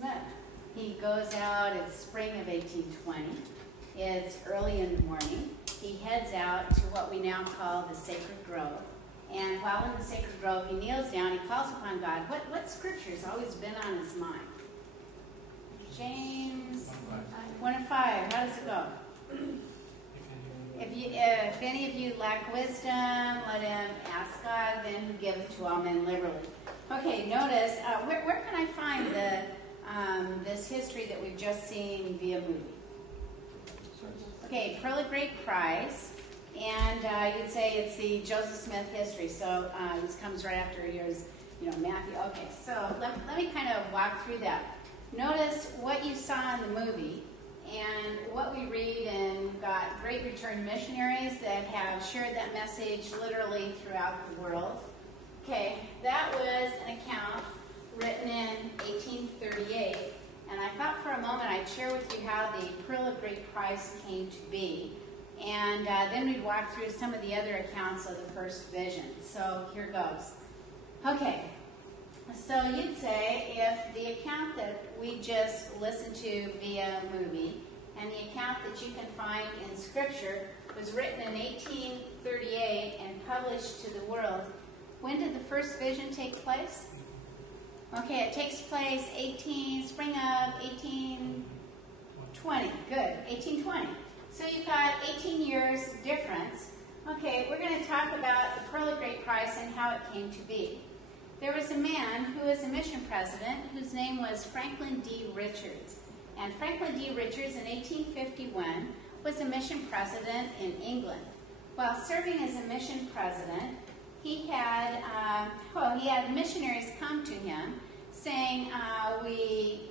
Smith. He goes out, it's spring of 1820. It's early in the morning. He heads out to what we now call the Sacred Grove. And while in the Sacred Grove, he kneels down, he calls upon God. What scripture has always been on his mind? James 1:5. How does it go? If any of you lack wisdom, let him ask God, then who giveth to all men liberally. Okay, notice, where can I find this history that we've just seen via movie? Okay, Pearl of Great Price, and you'd say it's the Joseph Smith history. So this comes right after yours, Matthew. Okay, so let me kind of walk through that. Notice what you saw in the movie and what we read, and we've got great return missionaries that have shared that message literally throughout the world. Okay, that was an account written in 1838, and I thought for a moment I'd share with you how the Pearl of Great Price came to be, and then we'd walk through some of the other accounts of the FirstVision. So here goes. Okay, so you'd say if the account that we just listened to via movie and the account that you can find in Scripture was written in 1838 and published to the world, when did the FirstVision take place? Okay, it takes place spring of 1820. Good, 1820. So you've got 18 years difference. Okay, we're going to talk about the Pearl of Great Price and how it came to be. There was a man who was a mission president whose name was Franklin D. Richards. And Franklin D. Richards in 1851 was a mission president in England. While serving as a mission president, he had missionaries come to him saying, we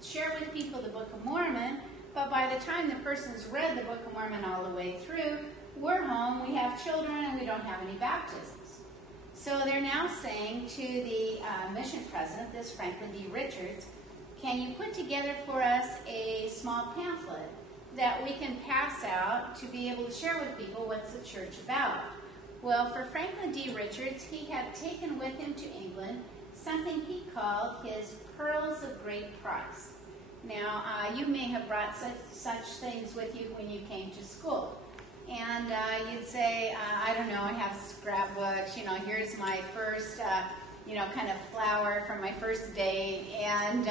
share with people the Book of Mormon, but by the time the person's read the Book of Mormon all the way through, we're home, we have children, and we don't have any baptisms. So they're now saying to the mission president, this Franklin D. Richards, can you put together for us a small pamphlet that we can pass out to be able to share with people what's the church about? Well, for Franklin D. Richards, he had taken with him to England something he called his Pearls of Great Price. Now, you may have brought such things with you when you came to school. And you'd say, I don't know, I have scrapbooks, here's my first, kind of flower from my first date, and,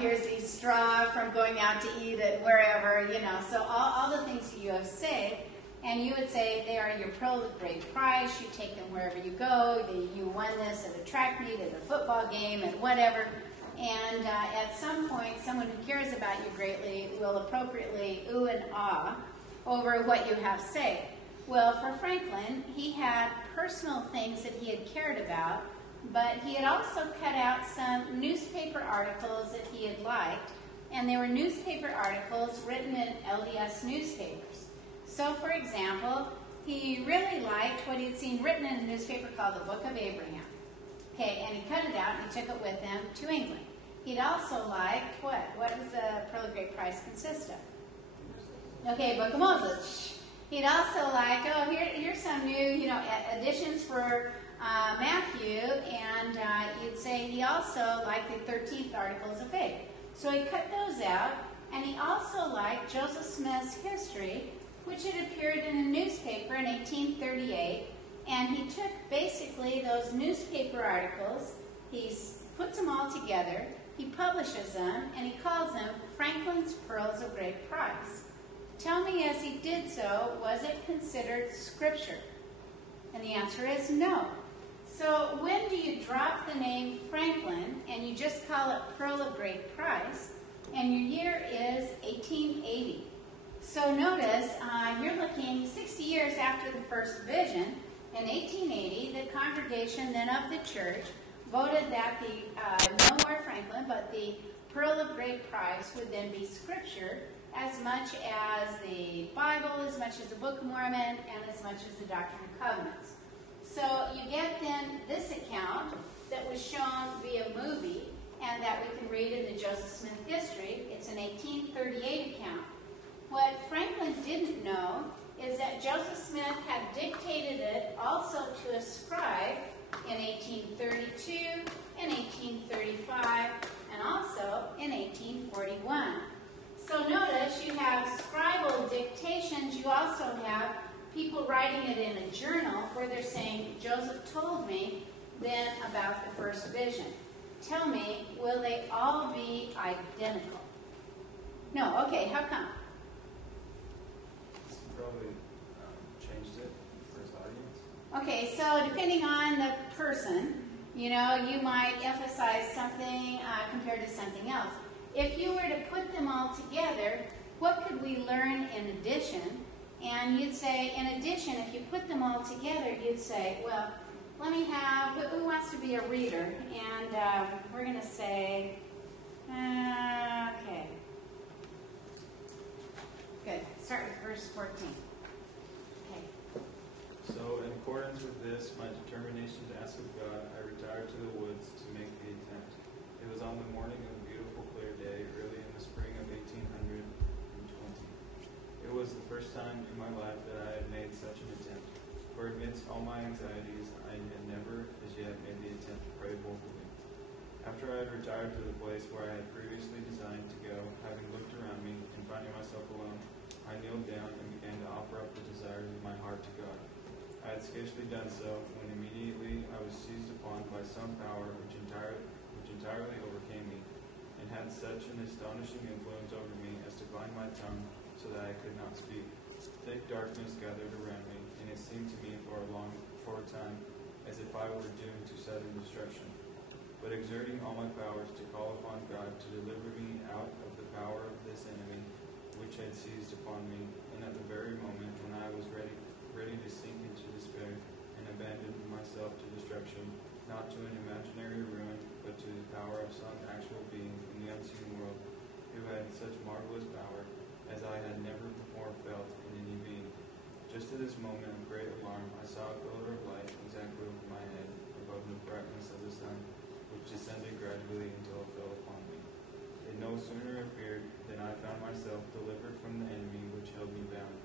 here's the straw from going out to eat at wherever, so all the things you have saved, and you would say they are your Pearl of Great Price, you take them wherever you go, you won this at a track meet, at a football game, and whatever, and at some point, someone who cares about you greatly will appropriately ooh and ah over what you have saved. Well, for Franklin, he had personal things that he had cared about, but he had also cut out some newspaper articles that he had liked, and they were newspaper articles written in LDS newspapers. So, for example, he really liked what he had seen written in a newspaper called the Book of Abraham. Okay, and he cut it out and he took it with him to England. He'd also liked what? What does the Pearl of Great Price consist of? Okay, Book of Moses. He'd also like, here's some new, additions for Matthew, and you'd say he also liked the 13th Articles of Faith. So he cut those out, and he also liked Joseph Smith's history, which had appeared in a newspaper in 1838, and he took basically those newspaper articles, he puts them all together, he publishes them, and he calls them Franklin's Pearls of Great Price. Tell me, as he did so, was it considered scripture? And the answer is no. So when do you drop the name Franklin and you just call it Pearl of Great Price, and your year is 1880? So notice, you're looking 60 years after the FirstVision. In 1880, the congregation then of the church voted that no more Franklin, but the Pearl of Great Price would then be scripture, as much as the Bible, as much as the Book of Mormon, and as much as the Doctrine and Covenants. So you get then this account that was shown via movie and that we can read in the Joseph Smith history. It's an 1838 account. What Franklin didn't know is that Joseph Smith had dictated it also to a scribe in 1832 and 1835, and also in 1841. So notice you have scribal dictations. You also have people writing it in a journal where they're saying, Joseph told me then about the first vision. Tell me, will they all be identical? No, okay, how come? Probably changed it for his audience. Okay, so depending on the person, you might emphasize something compared to something else. If you were to put them all together, what could we learn in addition? And you'd say, in addition, if you put them all together, you'd say, well, let me have, who wants to be a reader? And we're going to say, okay. Good. Start with verse 14. Okay. So, in accordance with this, my determination to ask of God, I retired to the woods to make the attempt. It was on the morning of a beautiful, clear day, early in the spring of 1820. It was the first time in my life that I had made such an attempt. For amidst all my anxieties, I had never as yet made the attempt to pray boldly. After I had retired to the place where I had previously designed to go, having looked around me and finding myself alone, I kneeled down and began to offer up the desires of my heart to God. I had scarcely done so when immediately I was seized upon by some power which entirely overcame me, and had such an astonishing influence over me as to bind my tongue so that I could not speak. Thick darkness gathered around me, and it seemed to me for a time as if I were doomed to sudden destruction. But exerting all my powers to call upon God to deliver me out of the power of this enemy which had seized upon me, and at the very moment when I was ready to sink into despair and abandon myself to destruction, not to an imaginary ruin, but to the power of some actual being in the unseen world, who had such marvelous power as I had never before felt in any being. Just at this moment of great alarm, I saw a pillar of light exactly over my head, above the brightness of the sun, which descended gradually until it fell upon me. It no sooner appeared than I found myself delivered from the enemy which held me bound.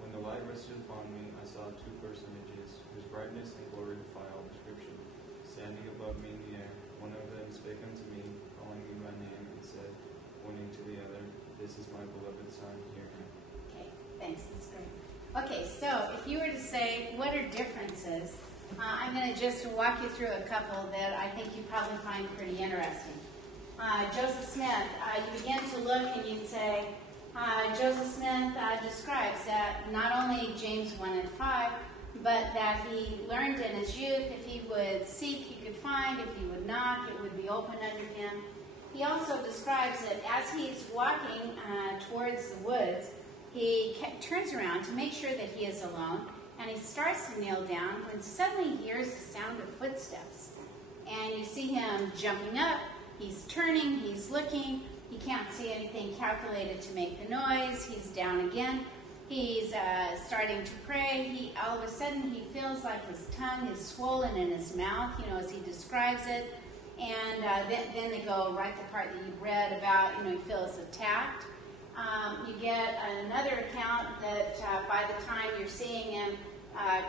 When the light rested upon me, I saw two personages, whose brightness and glory defy all description, standing above me in the air. One of them spake unto me, calling me by name, and said, pointing to the other, This is my beloved Son, hear him. Okay, thanks. That's great. Okay, so if you were to say, what are differences? I'm going to just walk you through a couple that I think you probably find pretty interesting. Joseph Smith, you begin to look and you'd say, Joseph Smith describes that not only James 1 and 5, but that he learned in his youth, if he would seek, he could find. If he would knock, it would be open under him. He also describes that as he's walking towards the woods, he turns around to make sure that he is alone, and he starts to kneel down when suddenly he hears the sound of footsteps. And you see him jumping up, he's turning, he's looking, he can't see anything calculated to make the noise, he's down again. He's starting to pray. All of a sudden, he feels like his tongue is swollen in his mouth, as he describes it. And then they go right to the part that you read about, he feels attacked. You get another account that by the time you're seeing him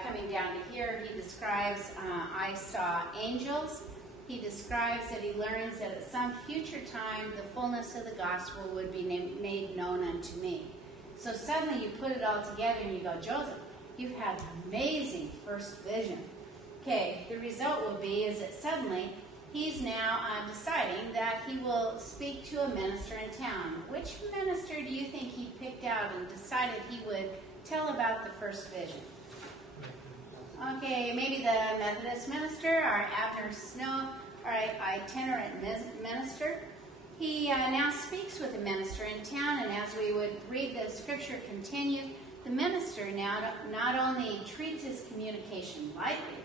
coming down to here, he describes, I saw angels. He describes that he learns that at some future time, the fullness of the gospel would be made known unto me. So suddenly you put it all together and you go, Joseph, you've had an amazing first vision. Okay, the result will be is that suddenly he's now deciding that he will speak to a minister in town. Which minister do you think he picked out and decided he would tell about the first vision? Okay, maybe the Methodist minister, our Abner Snow, our itinerant minister. He now speaks with a minister in town, and as we would read the scripture continue, the minister now not only treats his communication lightly,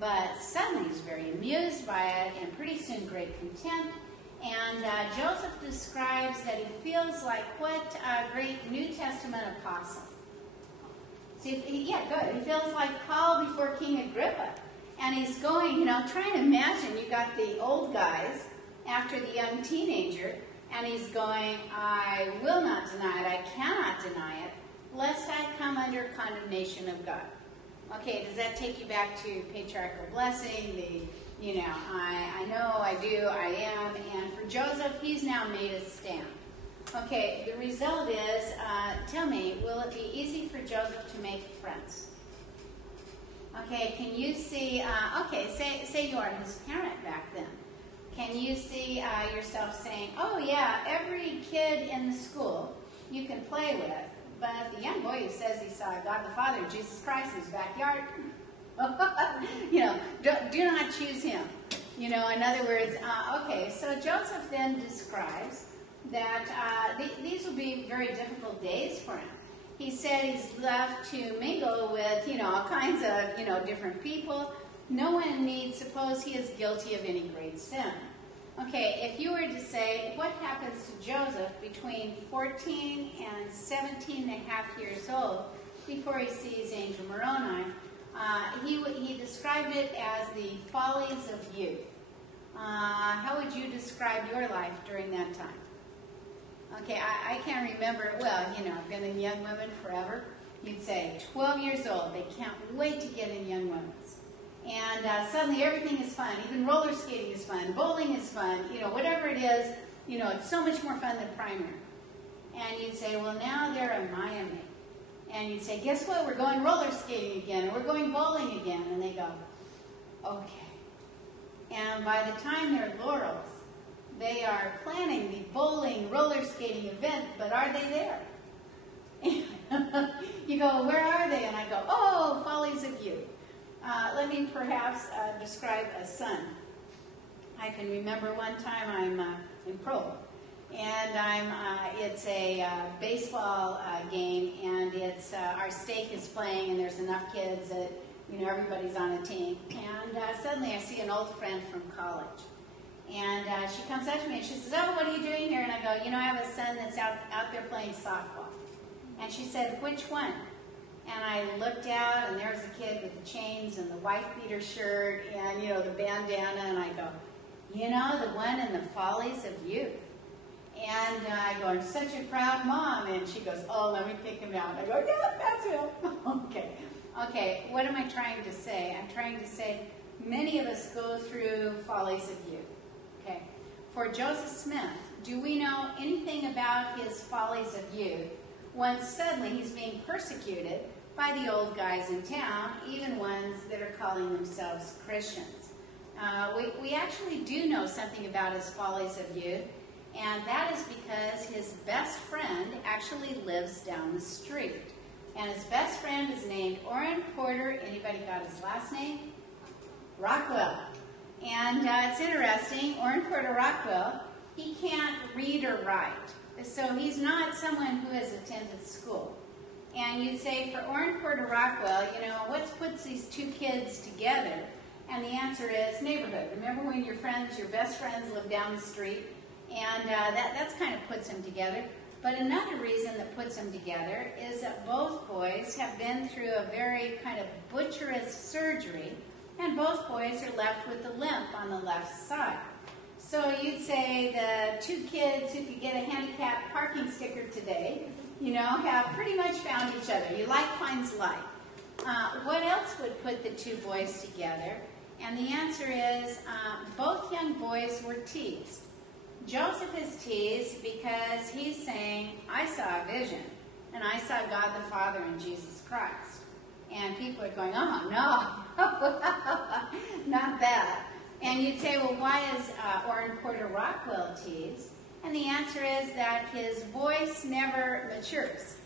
but suddenly he's very amused by it, and pretty soon great contempt. And Joseph describes that he feels like what great New Testament apostle. See, yeah, good. He feels like Paul before King Agrippa. And he's going, trying to imagine, you got the old guys after the young teenager, and he's going, I will not deny it, I cannot deny it, lest I come under condemnation of God. Okay, does that take you back to patriarchal blessing, the I know, I do, I am. And for Joseph, he's now made a stand. Okay, the result is, tell me, will it be easy for Joseph to make friends? Okay, can you see, say you are his parent back then. Can you see yourself saying, oh yeah, every kid in the school you can play with, but the young boy who says he saw God the Father, Jesus Christ, in his backyard, do not choose him. In other words, okay, so Joseph then describes that these will be very difficult days for him. He said he's left to mingle with, all kinds of, different people. No one need suppose he is guilty of any great sin. Okay, if you were to say, what happens to Joseph between 14 and 17 and a half years old before he sees Angel Moroni, he described it as the follies of youth. How would you describe your life during that time? Okay, I can't remember, I've been in Young Women forever. You'd say 12 years old, they can't wait to get in Young Women's. And suddenly everything is fun, even roller skating is fun, bowling is fun, whatever it is, it's so much more fun than primary. And you'd say, well, now they're a Miami. And you'd say, guess what, we're going roller skating again, and we're going bowling again. And they go, okay. And by the time they're Laurels, they are planning the bowling, roller skating event, but are they there? You go, where are they? And I go, oh, follies of youth. Let me perhaps describe a son. I can remember one time I'm in pro, and it's a baseball game, and it's our stake is playing, and there's enough kids that everybody's on a team. And suddenly I see an old friend from college. And she comes up to me and she says, oh, what are you doing here? And I go, I have a son that's out there playing softball. And she said, which one? And I looked out, and there was a kid with the chains and the white beater shirt and, the bandana. And I go, the one in the follies of youth. And I go, I'm such a proud mom. And she goes, oh, let me pick him out. I go, yeah, that's him. Okay, what am I trying to say? I'm trying to say many of us go through follies of youth. Okay. For Joseph Smith, do we know anything about his follies of youth when suddenly he's being persecuted by the old guys in town, even ones that are calling themselves Christians? We actually do know something about his follies of youth, and that is because his best friend actually lives down the street. And his best friend is named Orrin Porter. Anybody got his last name? Rockwell. And it's interesting, Orrin Porter Rockwell, he can't read or write. So he's not someone who has attended school. And you'd say, for Orrin Porter Rockwell, what puts these two kids together? And the answer is neighborhood. Remember when your best friends live down the street? And that's kind of puts them together. But another reason that puts them together is that both boys have been through a very kind of butcherous surgery, and both boys are left with a limp on the left side. So you'd say the two kids who could get a handicapped parking sticker today, have pretty much found each other. You like finds like. What else would put the two boys together? And the answer is both young boys were teased. Joseph is teased because he's saying, I saw a vision, and I saw God the Father and Jesus Christ. And people are going, oh, no, not that. And you'd say, well, why is Orrin Porter Rockwell teased? And the answer is that his voice never matures.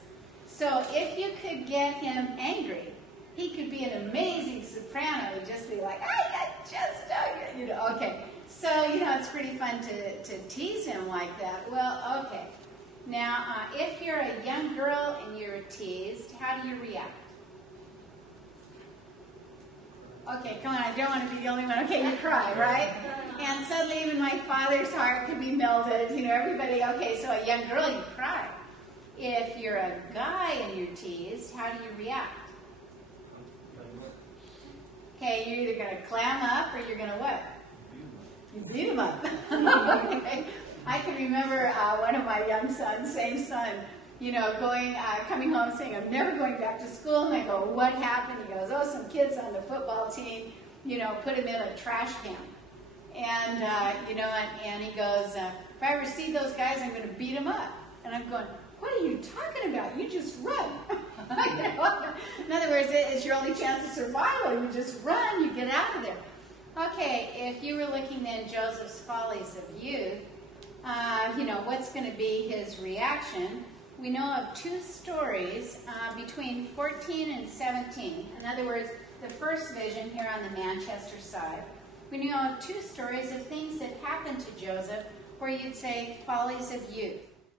So if you could get him angry, he could be an amazing soprano. He'd just be like, I just dug it. Okay. So, it's pretty fun to tease him like that. Well, okay. Now, if you're a young girl and you're teased, how do you react? Okay, come on, I don't want to be the only one. Okay, you cry, right? And suddenly even my father's heart could be melted. Everybody, okay, so a young girl, you cry. If you're a guy and you're teased, how do you react? Okay, you're either going to clam up or you're going to what? You beat him up. Okay. I can remember one of my young sons, same son, coming home saying, I'm never going back to school. And I go, what happened? He goes, oh, some kids on the football team, put him in a trash can. And, and he goes, if I ever see those guys, I'm going to beat them up. And I'm going, what are you talking about? You just run. In other words, it's your only chance of survival. You just run, you get out of there. Okay, if you were looking then Joseph's follies of youth, what's going to be his reaction? We know of two stories between 14 and 17. In other words, the FirstVision here on the Manchester side. We know of two stories of things that happened to Joseph where you'd say follies of youth.